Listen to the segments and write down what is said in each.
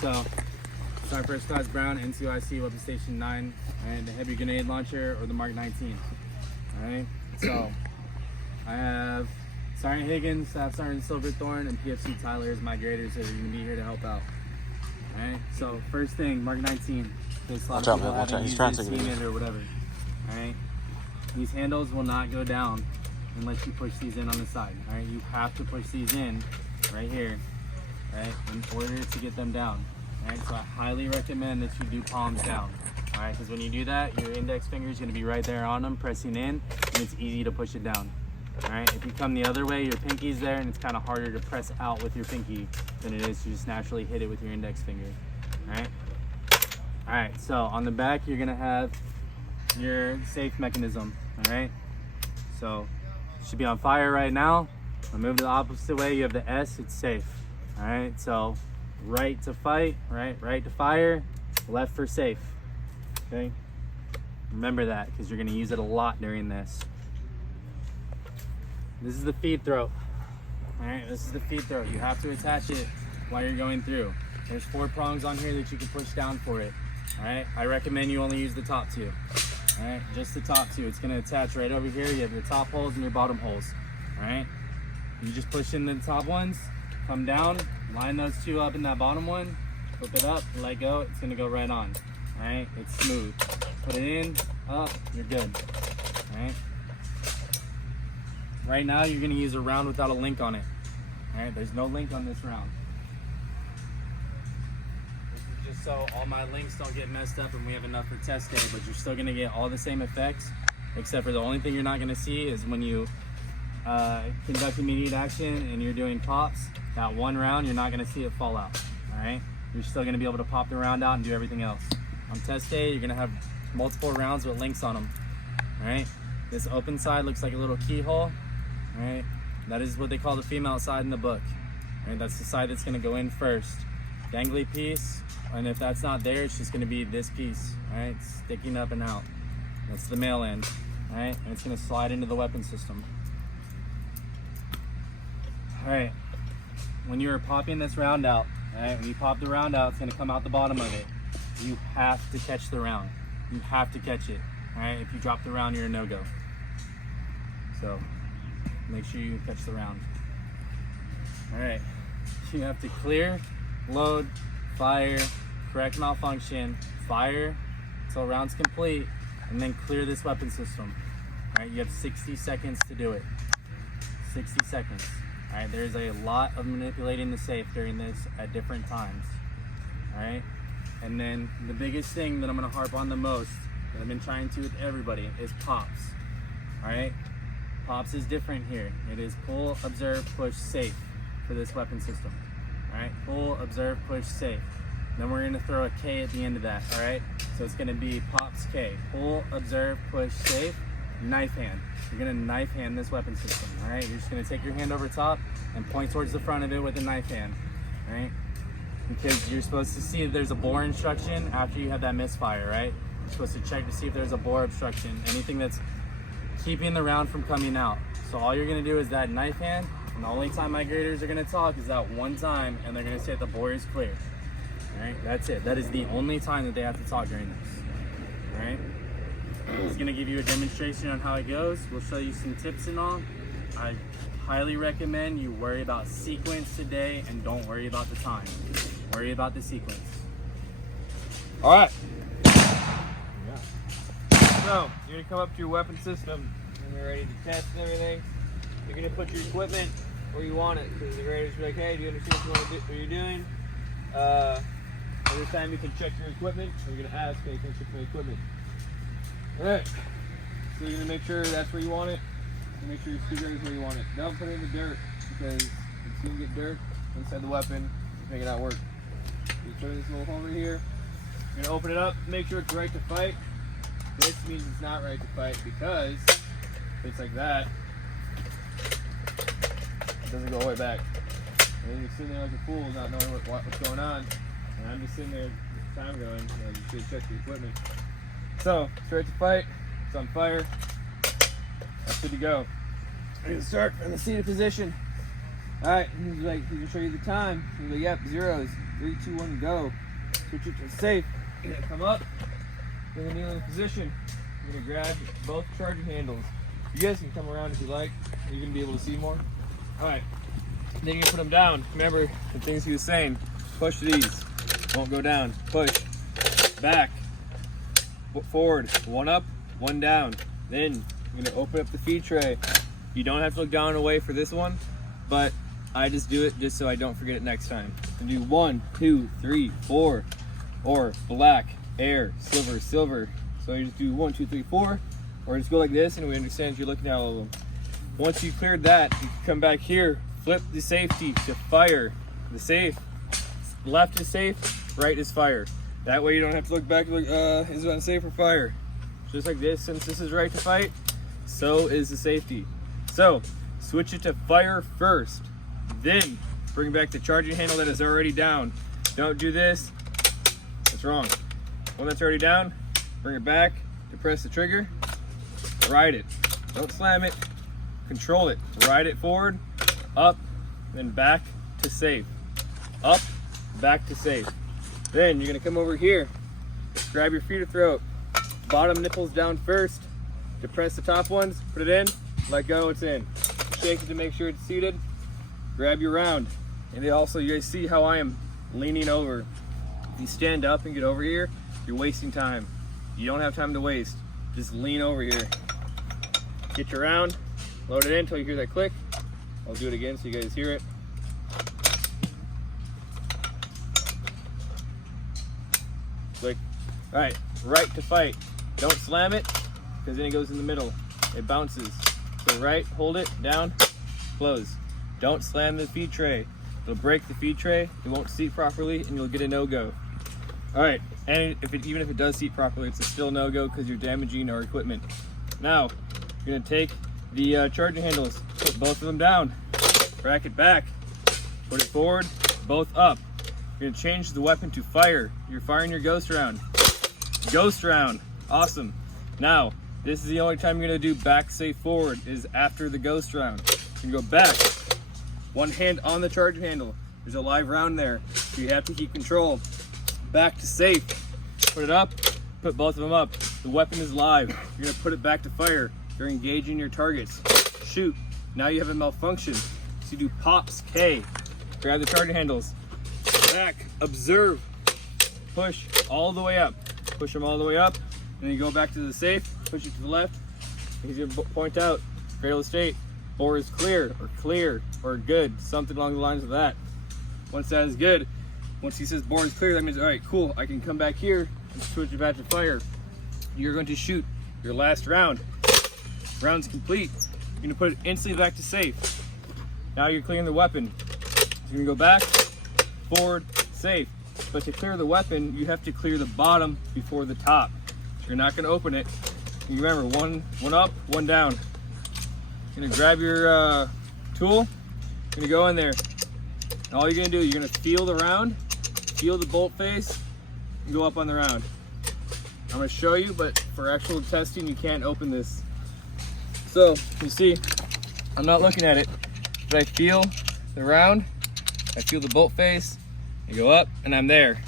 So it's our first class Brown N2IC Weapon Station 9, and the heavy grenade launcher or the Mark 19. Alright, so I have Sergeant Higgins, Staff Sergeant Silverthorne, and PFC Tyler as my graders that are going to be here to help out. Alright, so first thing, Mark 19. Watch out, man. Watch out. He's trying to take it or whatever. Alright, these handles will not go down unless you push these in on the side. Alright, you have to push these in right here, right, in order to get them down. Alright, so I highly recommend that you do palms down. Alright, because when you do that, your index finger is going to be right there on them, pressing in, and it's easy to push it down. Alright, if you come the other way, your pinky's there, and it's kind of harder to press out with your pinky than it is to just naturally hit it with your index finger. Alright? Alright, so on the back, you're going to have your safe mechanism. Alright? So, it should be on fire right now. I'll move the opposite way, you have the S, it's safe. Alright, so right to fight, right to fire, left for safe. Okay? Remember that, because you're going to use it a lot during this. This is the feed throat. Alright, this is the feed throat. You have to attach it while you're going through. There's 4 prongs on here that you can push down for it. Alright, I recommend you only use the top 2. Alright, just the top 2. It's going to attach right over here. You have your top holes and your bottom holes. Alright, you just push in the top ones, come down, line those 2 up in that bottom one, flip it up, let go, it's going to go right on. Alright, it's smooth. Put it in, up, you're good. Alright. Right now, you're going to use a round without a link on it. Alright, there's no link on this round. This is just so all my links don't get messed up and we have enough for test day, but you're still going to get all the same effects, except for the only thing you're not going to see is when you conduct immediate action and you're doing pops, that one round, you're not going to see it fall out. Alright, you're still going to be able to pop the round out and do everything else. On test day, you're going to have multiple rounds with links on them. Alright, this open side looks like a little keyhole. Alright, that is what they call the female side in the book. Alright, that's the side that's going to go in first. Dangly piece, and if that's not there, it's just going to be this piece. Alright, sticking up and out. That's the male end. Alright, and it's going to slide into the weapon system. Alright, when you're popping this round out, alright, when you pop the round out, it's going to come out the bottom of it. You have to catch the round. You have to catch it. Alright, if you drop the round, you're a no-go. So, make sure you catch the round. Alright, you have to clear, load, fire, correct malfunction, fire until round's complete, and then clear this weapon system. Alright, you have 60 seconds to do it. 60 seconds. Alright, there's a lot of manipulating the safe during this at different times. Alright, and then the biggest thing that I'm going to harp on the most, that I've been trying to with everybody, is pops. Alright, pops is different here. It is pull, observe, push, safe for this weapon system. Alright, pull, observe, push, safe. Then we're going to throw a K at the end of that. Alright, so it's going to be pops K. Pull, observe, push, safe, knife hand. You're going to knife hand this weapon system. Alright, you're just going to take your hand over top and point towards the front of it with a knife hand. Alright, because you're supposed to see if there's a bore instruction after you have that misfire, right? You're supposed to check to see if there's a bore obstruction, anything that's keeping the round from coming out. So all you're going to do is that knife hand, and the only time my graders are going to talk is that one time, and they're going to say the bore is clear. Alright, that's it. That is the only time that they have to talk during this. Alright, he's going to give you a demonstration on how it goes. We'll show you some tips and all. I highly recommend you worry about sequence today and don't worry about the time. Worry about the sequence. Alright. So, you're going to come up to your weapon system and you're ready to test and everything. You're going to put your equipment where you want it, because the graders will be like, hey, do you understand what you're doing? Every time you can check your equipment, so you're going to ask, hey, can I check my equipment? Alright. So you're going to make sure that's where you want it. And make sure your screwdriver's where you want it. Don't put it in the dirt, because it's going to get dirt inside the weapon, make it not work. So you put it in this little hole right here. You're going to open it up, make sure it's right to fight. This means it's not right to fight, because if it's like that, it doesn't go all the way back. And then you're sitting there like a fool, not knowing what's going on. And I'm just sitting there, time going, you should check the equipment. So, it's ready to fight, it's on fire, that's good to go. We're gonna start in the seated position. Alright, he's like, he's gonna show you the time. He's like, yep, zeros. 3, 2, 1, go. Switch it to safe. You're gonna come up in the kneeling position. You're gonna grab both charging handles. You guys can come around if you like. You're gonna be able to see more. All right. Then you put them down. Remember the things he was saying. Push these. Won't go down. Push. Back. Forward. One up, one down. Then you're gonna open up the feed tray. You don't have to look down and away for this one, but I just do it just so I don't forget it next time. And do 1, 2, 3, 4, or black, air, silver, silver. So you just do 1, 2, 3, 4, or just go like this, and we understand if you're looking at all of them. Once you cleared that, you can come back here, flip the safety to fire. The safe, left is safe, right is fire. That way you don't have to look back and look, is it on safe or fire? Just like this, since this is right to fight, so is the safety. So switch it to fire first, then bring back the charging handle that is already down. Don't do this, that's wrong. One that's already down, bring it back, depress the trigger, ride it. Don't slam it, control it. Ride it forward, up, then back to safe. Up, back to safe. Then you're gonna come over here, grab your feeder throat, bottom nipples down first, depress the top ones, put it in, let go, it's in. Shake it to make sure it's seated, grab your round. And then also you guys see how I am leaning over. If you stand up and get over here, you're wasting time. You don't have time to waste. Just lean over here. Get your round, load it in until you hear that click. I'll do it again so you guys hear it. Click. All right, right to fight. Don't slam it, because then it goes in the middle. It bounces. So right, hold it, down, close. Don't slam the feed tray. It'll break the feed tray, it won't seat properly, and you'll get a no-go. All right, and even if it does seat properly, it's a still no-go because you're damaging our equipment. Now, you're gonna take the charging handles, put both of them down, rack it back, put it forward, both up. You're gonna change the weapon to fire. You're firing your ghost round. Ghost round, awesome. Now, this is the only time you're gonna do back safe forward is after the ghost round. You can go back, one hand on the charging handle. There's a live round there, so you have to keep control. Back to safe, put it up, put both of them up. The weapon is live. You're gonna put it back to fire. You're engaging your targets. Shoot, now you have a malfunction. So you do pops K, grab the charging handles, back, observe, push all the way up. Push them all the way up, and then you go back to the safe, push it to the left. He's gonna point out, fatal state, bore is clear, or good, something along the lines of that. Once that is good, once he says bore is clear, that means, all right, cool, I can come back here and switch it back to fire. You're going to shoot your last round. Round's complete. You're gonna put it instantly back to safe. Now you're clearing the weapon. You're gonna go back, forward, safe. But to clear the weapon, you have to clear the bottom before the top. You're not gonna open it. You remember, one up, one down. You're gonna grab your tool, you're gonna go in there. And all you're gonna do, you're gonna feel the round, feel the bolt face, and go up on the round. I'm gonna show you, but for actual testing, you can't open this. So, you see, I'm not looking at it, but I feel the round, I feel the bolt face, I go up, and I'm there.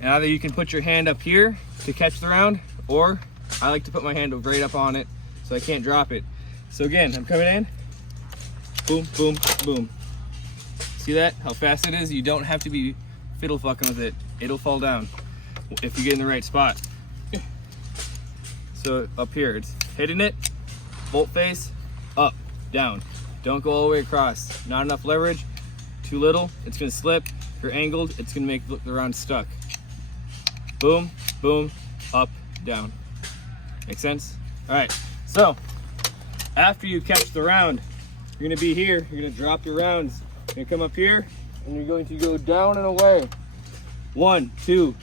And either you can put your hand up here to catch the round, or I like to put my hand right up on it so I can't drop it. So again, I'm coming in, boom, boom, boom. See that, how fast it is? You don't have to be fiddle fucking with it. It'll fall down if you get in the right spot. So up here, it's hitting it, bolt face, up, down. Don't go all the way across. Not enough leverage, too little, it's gonna slip. If you're angled, it's gonna make the round stuck. Boom, boom, up, down. Make sense? All right, so after you catch the round, you're gonna be here, you're gonna drop your rounds. You're gonna come up here, and you're going to go down and away. 1, 2,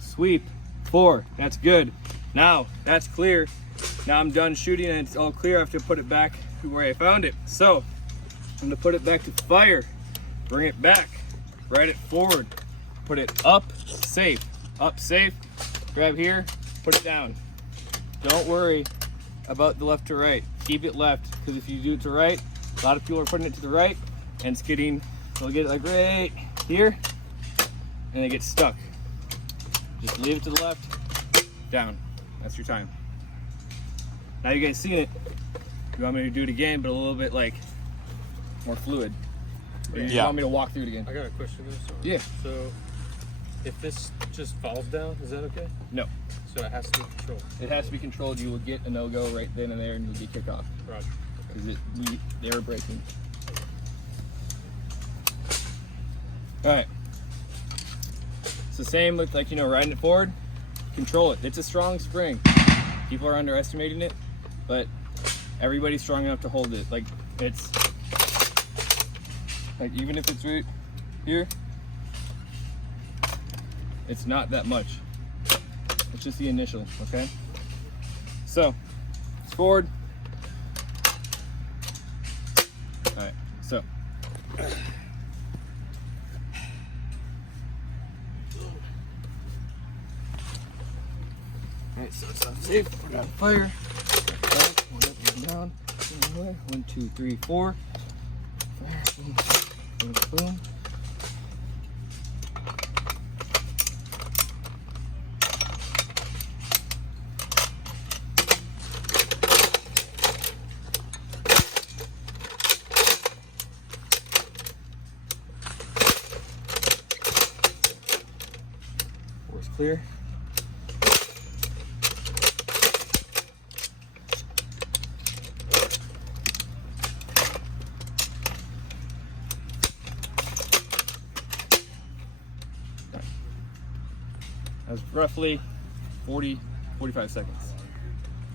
sweep, 4, that's good. Now, that's clear. Now I'm done shooting and it's all clear. I have to put it back to where I found it. So, I'm gonna put it back to fire, bring it back, ride it forward, put it up, safe, grab here, put it down. Don't worry about the left to right. Keep it left, because if you do it to right, a lot of people are putting it to the right, and it's getting, they'll get it like right here, and it gets stuck. Just leave it to the left, down. That's your time. Now you guys seen it. You want me to do it again, but a little bit like more fluid? Or you want me to walk through it again? I got a question there. Yeah. So if this just falls down, is that okay? No. So it has to be controlled. It has to be controlled. You will get a no-go right then and there, and you'll get kicked off. Roger. Because they were breaking. All right. It's the same with, like, you know, riding it forward. Control it. It's a strong spring. People are underestimating it, but everybody's strong enough to hold it. Like, it's like, even if it's right here, it's not that much. It's just the initial, okay? So, it's forward. All right, so. Alright, so it's unsafe. We're on fire. One up and down. 1, 2, 3, 4. Fire. Boom. Boom. Boom. Force clear. That was roughly 45 seconds.